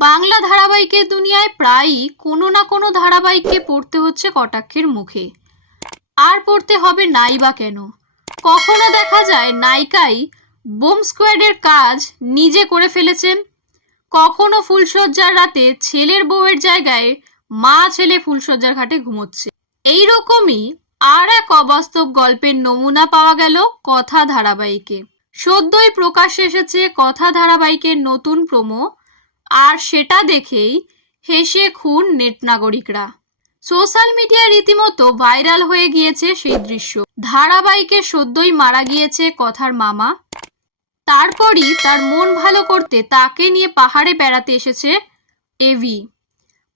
বাংলা ধারাবাহিকের দুনিয়ায় প্রায়ই কোনো না কোনো ধারাবাহিককে পড়তে হচ্ছে কটাক্ষের মুখে। আর পড়তে হবে নাই বা কেন? কখনো দেখা যায় নায়িকাই বোম স্কোয়াডের কাজ নিজে করে ফেলেছেন। কখনো ফুলশয্যার রাতে ছেলের বউয়ের জায়গায় মা ছেলে ফুলশয্যার ঘাটে ঘুমোচ্ছে। এই রকমই আর এক অবাস্তব গল্পের নমুনা পাওয়া গেল কথা ধারাবাহিকে। সদ্যই প্রকাশ্যে এসেছে কথা ধারাবাহিকের নতুন প্রোমো আর সেটা দেখেই হেসে খুন নেট নাগরিকরা সোশ্যাল মিডিয়ায় রীতিমতো ভাইরাল হয়ে গিয়েছে সেই দৃশ্য। ধারাবাহিকে সদ্যই মারা গিয়েছে কথার মামা। তারপরই তার মন ভালো করতে তাকে নিয়ে পাহাড়ে বেড়াতে এসেছে এভি।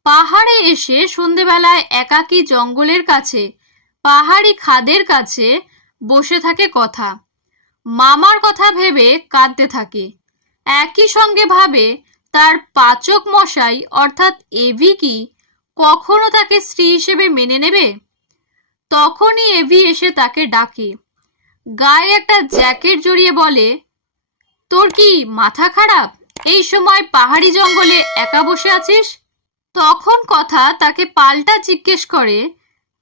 পাহাড়ে এসে সন্ধেবেলায় একাকী জঙ্গলের কাছে, পাহাড়ি খাদের কাছে বসে থাকে কথা। মামার কথা ভেবে কাঁদতে থাকে। একই সঙ্গে ভাবে তার পাচক মশাই, অর্থাৎ এভি কি, কখনো তাকে স্ত্রী হিসেবে মেনে নেবে? তখনই এভি এসে তাকে ডাকে। গায়ে একটা জ্যাকেট জড়িয়ে বলে, তোর কি মাথা খারাপ? এই সময় পাহাড়ি জঙ্গলে একা বসে আছিস? তখন কথা তাকে পাল্টা জিজ্ঞেস করে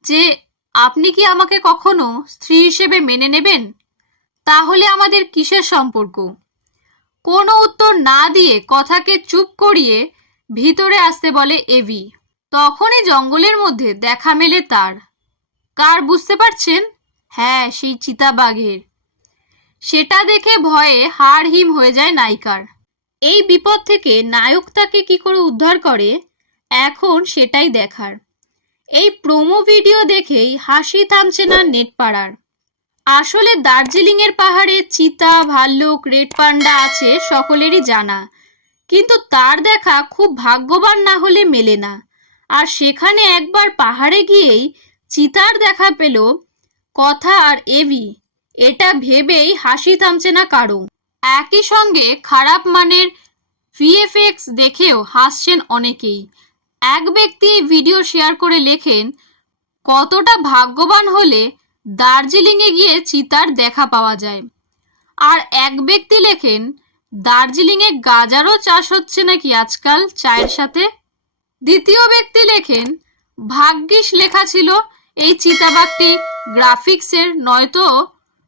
যে, আপনি কি আমাকে কখনো স্ত্রী হিসেবে মেনে নেবেন? তাহলে আমাদের কিসের সম্পর্ক? কোনো উত্তর না দিয়ে কথাকে চুপ করিয়ে ভিতরে আসতে বলে এভি। তখনই জঙ্গলের মধ্যে দেখা মেলে তার। কার, বুঝতে পারছেন? হ্যাঁ সেই চিতাবাঘের। সেটা দেখে ভয়ে হাড় হিম হয়ে যায় নায়িকার। এই বিপদ থেকে নায়ক তাকে কি করে উদ্ধার করে? এখন সেটাই দেখার। এই প্রোমো ভিডিও দেখেই হাসি থামছে না নেট পাড়ার আসলে দার্জিলিংয়ের পাহাড়ে চিতা, ভাল্লুক, রেড পান্ডা আছে সকলেরই জানা। কিন্তু তার দেখা খুব ভাগ্যবান না হলে মেলে না। আর সেখানে একবার পাহাড়ে গিয়েই চিতার দেখা পেল কথা আর এভি। এটা ভেবেই হাসি থামছে না কারও। একই সঙ্গে খারাপ মানের ভিএফএক্স দেখেও হাসছেন অনেকেই। এক ব্যক্তি ভিডিও শেয়ার করে লেখেন, কতটা ভাগ্যবান হলে দার্জিলিংয়ে গিয়ে চিতার দেখা পাওয়া যায়। আর এক ব্যক্তি লেখেন, দার্জিলিংয়ে গাজারও চাষ হচ্ছে নাকি আজকাল চায়ের সাথে? দ্বিতীয় ব্যক্তি লেখেন, ভাগ্যিস লেখা ছিল এই চিতাবাঘটি গ্রাফিক্সের, নয়তো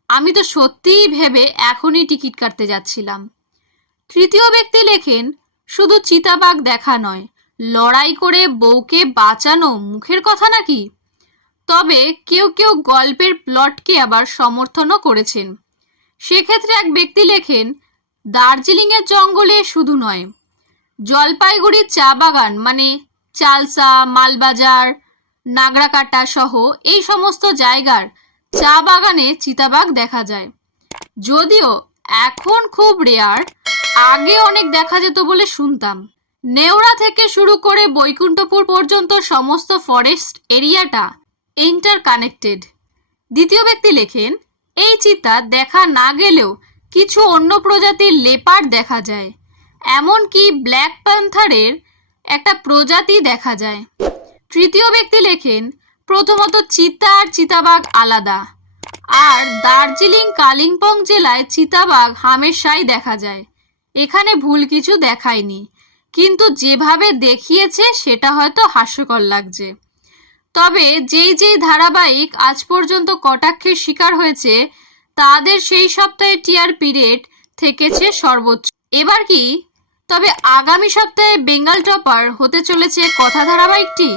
আমি তো সত্যিই ভেবে এখনই টিকিট কাটতে যাচ্ছিলাম। তৃতীয় ব্যক্তি লেখেন, শুধু চিতাবাঘ দেখা নয়, লড়াই করে বউকে বাঁচানো মুখের কথা নাকি? তবে কেউ কেউ গল্পের প্লটকে আবার সমর্থনও করেছেন। সেক্ষেত্রে এক ব্যক্তি লেখেন, দার্জিলিংয়ের জঙ্গলে শুধু নয়, জলপাইগুড়ির চা বাগান মানে চালসা, মালবাজার, নাগরাকাটা সহ এই সমস্ত জায়গার চা বাগানে চিতাবাঘ দেখা যায়। যদিও এখন খুব রেয়ার আগে অনেক দেখা যেত বলে শুনতাম। নেওড়া থেকে শুরু করে বৈকুণ্ঠপুর পর্যন্ত সমস্ত ফরেস্ট এরিয়াটা ইন্টার কানেক্টেড দ্বিতীয় ব্যক্তি লেখেন, এই চিতা দেখা না গেলেও কিছু অন্য প্রজাতির লেপার দেখা যায়, এমনকি ব্ল্যাক প্যান্থারের একটা প্রজাতি দেখা যায়। তৃতীয় ব্যক্তি লেখেন, প্রথমত চিতা আর চিতাবাঘ আলাদা, আর দার্জিলিং কালিম্পং জেলায় চিতাবাঘ হামেশাই দেখা যায়। এখানে ভুল কিছু দেখায়নি, কিন্তু যেভাবে দেখিয়েছে সেটা হয়তো হাস্যকর লাগছে। তবে যেই যেই ধারাবাহিক আজ পর্যন্ত কটাক্ষের শিকার হয়েছে, তাদের সেই সপ্তাহে টিআরপি পিরিয়ড থেকেছে সর্বোচ্চ। এবার কি? তবে আগামী সপ্তাহে বেঙ্গাল টপার হতে চলেছে কথা ধারাবাহিকটি